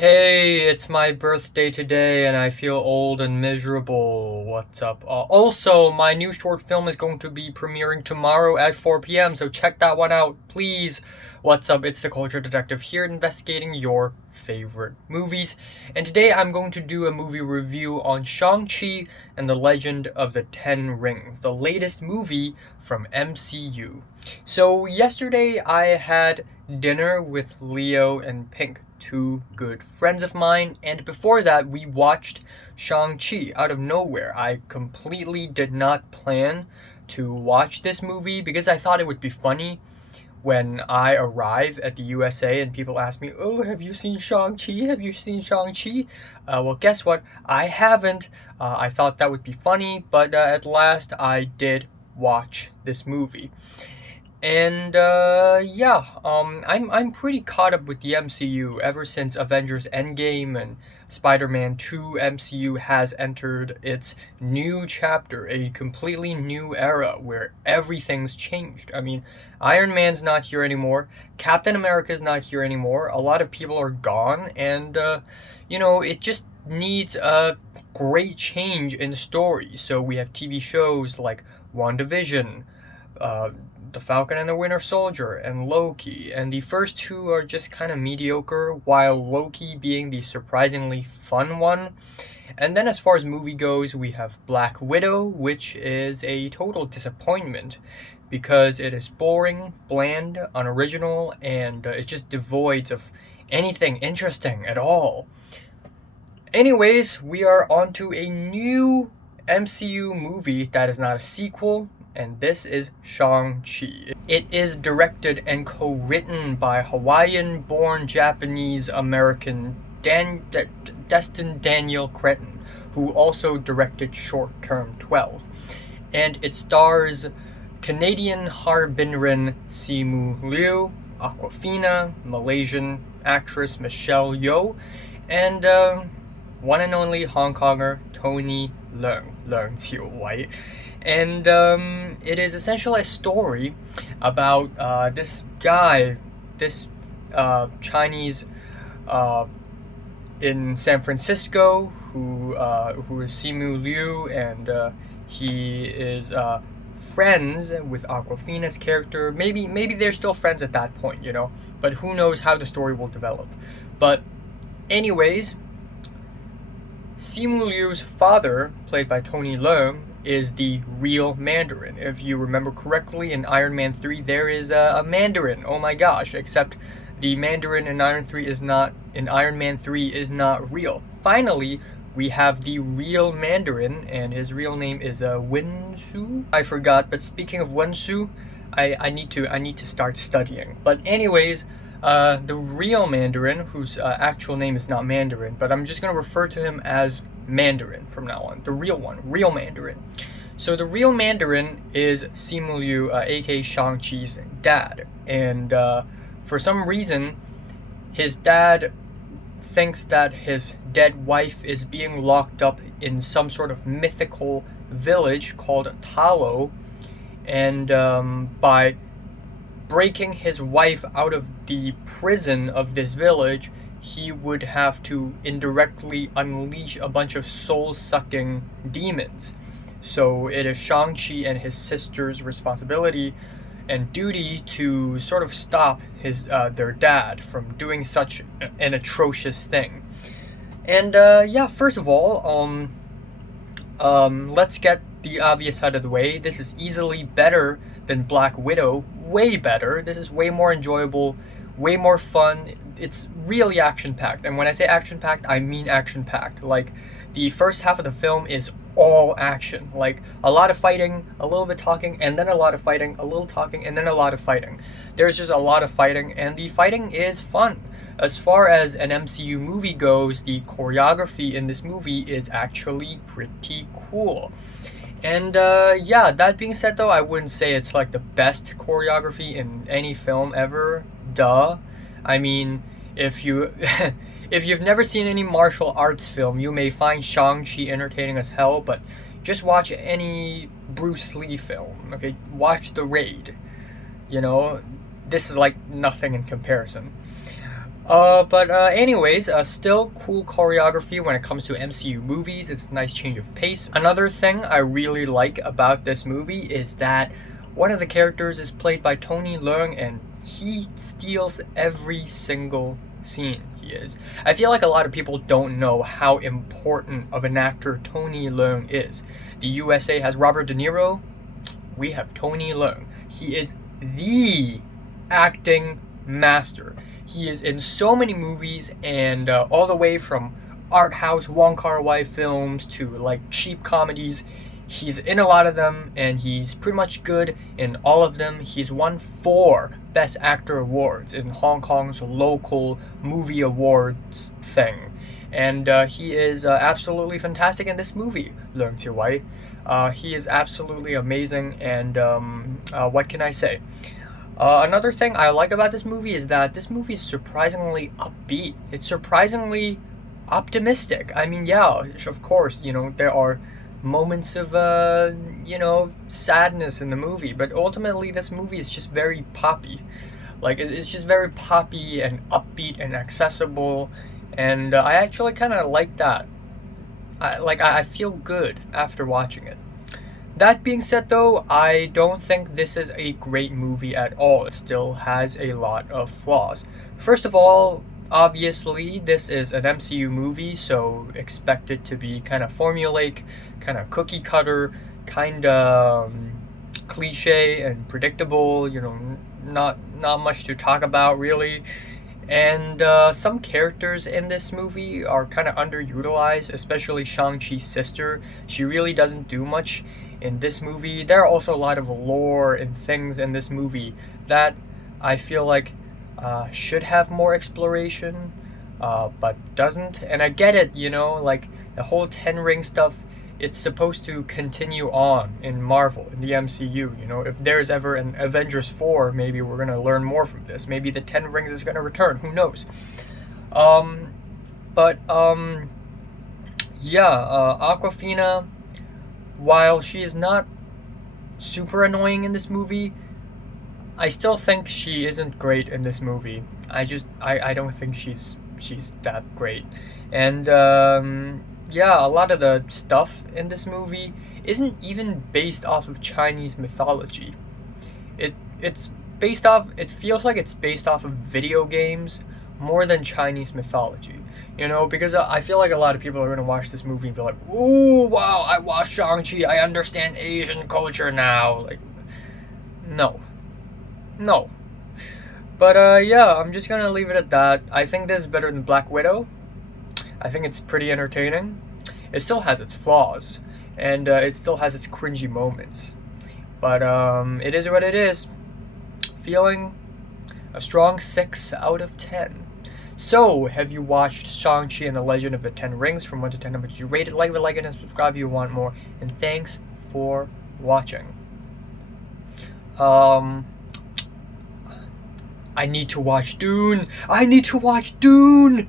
Hey, it's my birthday today and I feel old and miserable. What's up? Also, my new short film is going to be premiering tomorrow at 4 p.m., so check that one out, please. What's up? It's the Culture Detective here investigating your favorite movies. And today I'm going to do a movie review on Shang-Chi and the Legend of the Ten Rings, the latest movie from MCU. So, yesterday I had dinner with Leo and Pink, two good friends of mine, and before that we watched Shang-Chi out of nowhere. I completely did not plan to watch this movie because I thought it would be funny when I arrive at the USA and people ask me, "Oh, have you seen Shang-Chi? Have you seen Shang-Chi?" Well, guess what? I haven't. I thought that would be funny, but at last I did watch this movie. And I'm pretty caught up with the MCU ever since Avengers Endgame and Spider-Man 2. MCU has entered its new chapter, a completely new era where everything's changed. I mean, Iron Man's not here anymore, Captain America's not here anymore, a lot of people are gone, and it just needs a great change in story. So we have TV shows like WandaVision, uh, The Falcon and the Winter Soldier, and Loki, and the first two are just kind of mediocre, while Loki being the surprisingly fun one. And then as far as movie goes, we have Black Widow, which is a total disappointment because it is boring, bland, unoriginal, and it's just devoid of anything interesting at all. Anyways, we are on to a new MCU movie that is not a sequel, and this is Shang-Chi. It is directed and co-written by Hawaiian-born Japanese-American Destin Daniel Cretton, who also directed Short Term 12. And it stars Canadian Harbinrin Simu Liu, Awkwafina, Malaysian actress Michelle Yeoh, and one and only Hong Konger Tony Leung, and it is essentially a story about this guy, this Chinese uh, in San Francisco who is Simu Liu, and he is friends with Aquafina's character. Maybe they're still friends at that point, but who knows how the story will develop. But anyways, Simu Liu's father, played by Tony Leung, is the real Mandarin. If you remember correctly, in Iron Man 3 there is a Mandarin. Oh my gosh, except the Mandarin in Iron Man 3 is not real. Finally, we have the real Mandarin, and his real name is Wen-Su. I forgot, but speaking of Wen-Su, I need to start studying. But anyways, the real Mandarin, whose actual name is not Mandarin, but I'm just going to refer to him as Mandarin from now on. The real one, real Mandarin. So the real Mandarin is Simu Liu, aka Shang-Chi's dad. And for some reason, his dad thinks that his dead wife is being locked up in some sort of mythical village called Talo. And by breaking his wife out of the prison of this village, he would have to indirectly unleash a bunch of soul-sucking demons. So it is Shang-Chi and his sister's responsibility and duty to sort of stop their dad from doing such an atrocious thing. And first of all, let's get the obvious out of the way. This is easily better than Black Widow. Way better. This is way more enjoyable, way more fun. It's really action-packed. And when I say action-packed, I mean action-packed. Like, the first half of the film is all action. Like, a lot of fighting, a little bit talking, and then a lot of fighting, a little talking, and then a lot of fighting. There's just a lot of fighting, and the fighting is fun. As far as an MCU movie goes, the choreography in this movie is actually pretty cool. And that being said though, I wouldn't say it's like the best choreography in any film ever. Duh. I mean, if you if you've never seen any martial arts film, you may find Shang-Chi entertaining as hell, but just watch any Bruce Lee film, okay? Watch The Raid. This is like nothing in comparison. Anyways, still cool choreography when it comes to MCU movies. It's a nice change of pace. Another thing I really like about this movie is that one of the characters is played by Tony Leung, and he steals every single scene he is. I feel like a lot of people don't know how important of an actor Tony Leung is. The USA has Robert De Niro. We have Tony Leung. He is the acting master. He is in so many movies, and all the way from art house Wong Kar-wai films to like cheap comedies. He's in a lot of them, and he's pretty much good in all of them. He's won 4 Best Actor awards in Hong Kong's local movie awards thing. And he is absolutely fantastic in this movie, Leung Chiu-wai. He is absolutely amazing, and what can I say? Another thing I like about this movie is that this movie is surprisingly upbeat. It's surprisingly optimistic. I mean, yeah, of course, there are moments of, sadness in the movie, but ultimately this movie is just very poppy. Like, it's just very poppy and upbeat and accessible, and I actually kind of like that. I feel good after watching it. That being said, though, I don't think this is a great movie at all. It still has a lot of flaws. First of all, obviously, this is an MCU movie, so expect it to be kind of formulaic, kind of cookie cutter, kind of cliche and predictable. Not much to talk about really. And some characters in this movie are kind of underutilized, especially Shang-Chi's sister. She really doesn't do much in this movie. There are also a lot of lore and things in this movie that I feel like should have more exploration, but doesn't. And I get it, like the whole Ten Ring stuff, it's supposed to continue on in Marvel, in the MCU. If there's ever an Avengers 4, maybe we're going to learn more from this. Maybe the Ten Rings is going to return. Who knows? Aquafina, while she is not super annoying in this movie, I still think she isn't great in this movie. I don't think she's that great. And a lot of the stuff in this movie isn't even based off of Chinese mythology. It feels like it's based off of video games more than Chinese mythology. Because I feel like a lot of people are going to watch this movie and be like, "Ooh, wow, I watched Shang-Chi, I understand Asian culture now." Like, no. But I'm just gonna leave it at that. I think this is better than Black Widow. I think it's pretty entertaining. It still has its flaws, and it still has its cringy moments. But it is what it is. Feeling a strong 6 out of 10. So, have you watched Shang-Chi and the Legend of the Ten Rings? From 1 to 10, how much you rate it? Like it, and subscribe if you want more. And thanks for watching. I need to watch Dune.